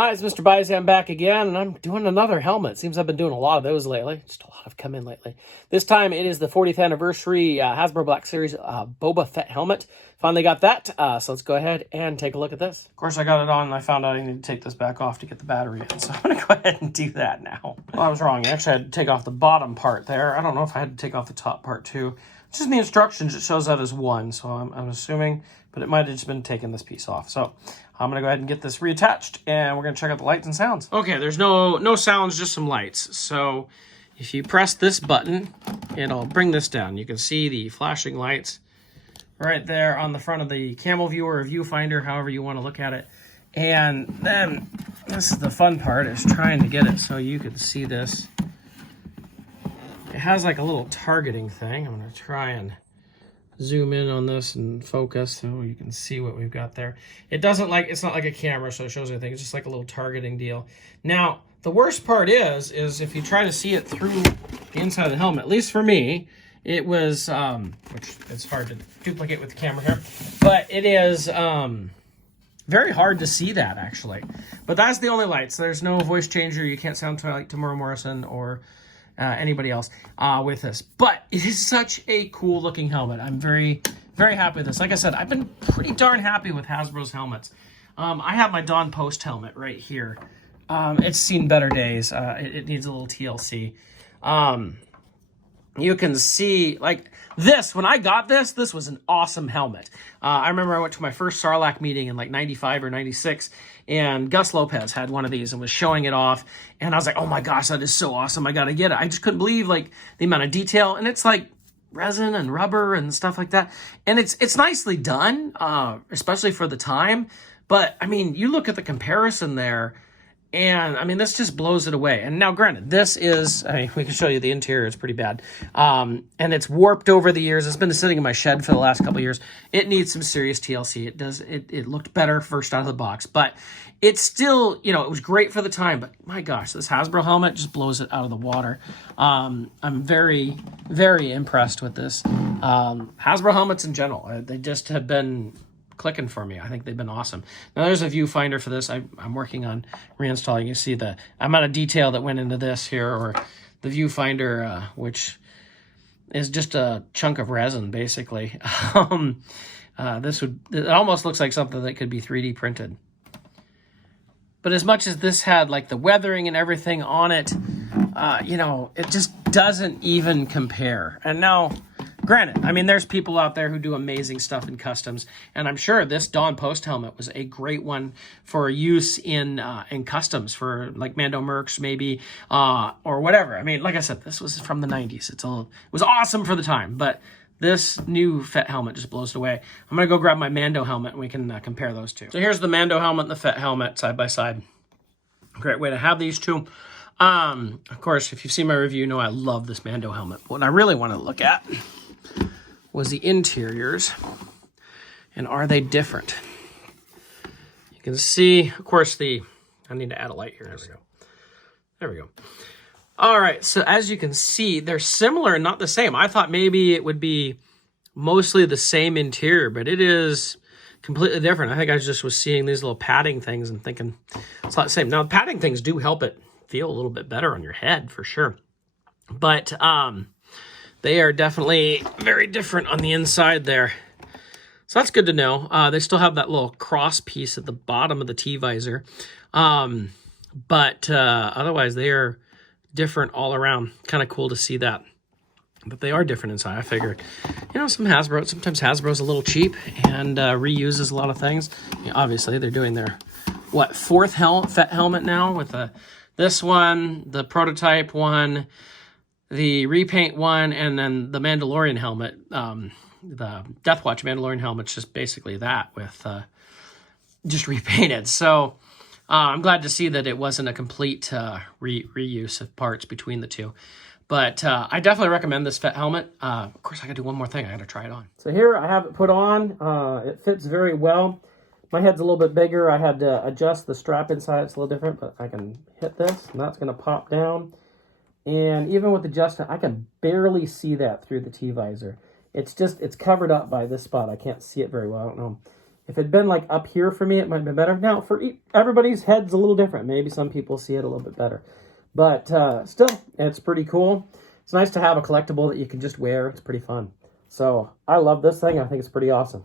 Hi, it's MrByZ. I'm back again, and I'm doing another helmet. Seems I've been doing a lot of those lately. Just a lot have come in lately. This time it is the 40th anniversary Hasbro Black Series Boba Fett helmet. Finally got that, so let's go ahead and take a look at this. Of course, I got it on, and I found out I need to take this back off to get the battery in, so I'm going to go ahead and do that now. Well, I was wrong. I actually had to take off the bottom part there. I don't know if I had to take off the top part, too. Just in the instructions, it shows that as one, so I'm assuming, but it might have just been taking this piece off. So I'm gonna go ahead and get this reattached, and we're gonna check out the lights and sounds. Okay, there's no sounds, just some lights. So if you press this button, it'll bring this down. You can see the flashing lights right there on the front of the camel viewer or viewfinder, however you want to look at it. And then this is the fun part, is trying to get it so you can see this. It has like a little targeting thing. I'm going to try and zoom in on this and focus so you can see what we've got there. It doesn't like, it's not like a camera, so it shows anything. It's just like a little targeting deal. Now, the worst part is if you try to see it through the inside of the helmet, at least for me, it was, which it's hard to duplicate with the camera here, but it is very hard to see that, actually. But that's the only lights. There's no voice changer. You can't sound like Tamara Morrison or anybody else with this. But it is such a cool looking helmet. I'm very, very happy with this. Like I said, I've been pretty darn happy with Hasbro's helmets. I have my Dawn Post helmet right here. It's seen better days. It needs a little TLC. You can see, like, this, when I got this was an awesome helmet. I remember I went to my first Sarlacc meeting in like 95 or 96, and Gus Lopez had one of these and was showing it off, and I was like, oh my gosh, that is so awesome, I gotta get it. I just couldn't believe, like, the amount of detail, and it's like resin and rubber and stuff like that, and it's nicely done, especially for the time. But I mean, you look at the comparison there, and I mean, this just blows it away. And now, granted, this is, I mean, we can show you the interior. It's pretty bad. And it's warped over the years. It's been sitting in my shed for the last couple of years. It needs some serious TLC. It looked better first out of the box, but it's still, you know, it was great for the time, but my gosh, this Hasbro helmet just blows it out of the water. I'm very, very impressed with this. Hasbro helmets in general, they just have been clicking for me. I think they've been awesome. Now there's a viewfinder for this. I'm working on reinstalling. You see the amount of detail that went into this here, or the viewfinder, which is just a chunk of resin, basically. It almost looks like something that could be 3D printed. But as much as this had like the weathering and everything on it, you know, it just doesn't even compare. And now, granted, I mean, there's people out there who do amazing stuff in customs, and I'm sure this Dawn Post helmet was a great one for use in customs for like Mando Mercs maybe, or whatever. I mean, like I said, this was from the 90s. It was awesome for the time, but this new Fett helmet just blows it away. I'm gonna go grab my Mando helmet and we can compare those two. So here's the Mando helmet and the Fett helmet side by side. Great way to have these two. Of course, if you've seen my review, you know I love this Mando helmet. What I really want to look at was the interiors, and are they different? You can see, of course, I need to add a light here. There we go. There we go. All right, so as you can see, they're similar and not the same. I thought maybe it would be mostly the same interior, but it is completely different. I think I just was seeing these little padding things and thinking it's not the same. Now, the padding things do help it feel a little bit better on your head, for sure. But they are definitely very different on the inside there. So that's good to know. They still have that little cross piece at the bottom of the T-visor. But otherwise, they are different all around. Kind of cool to see that. But they are different inside. I figured, you know, sometimes Hasbro's a little cheap and reuses a lot of things. I mean, obviously, they're doing their, fourth Fett helmet now with this one, the prototype one, the repaint one, and then the Mandalorian helmet, the Death Watch Mandalorian helmet's just basically that with just repainted. So I'm glad to see that it wasn't a complete reuse of parts between the two. But I definitely recommend this Fett helmet. Of course, I gotta do one more thing. I gotta try it on. So here I have it put on. It fits very well. My head's a little bit bigger. I had to adjust the strap inside. It's a little different, but I can hit this, and that's gonna pop down. And even with adjusting, I can barely see that through the T-visor. It's covered up by this spot. I can't see it very well. I don't know If it'd been like up here for me, it might have been better. Now, for everybody's head's a little different. Maybe some people see it a little bit better. But still, it's pretty cool. It's nice to have a collectible that you can just wear. It's pretty fun. So I love this thing. I think it's pretty awesome.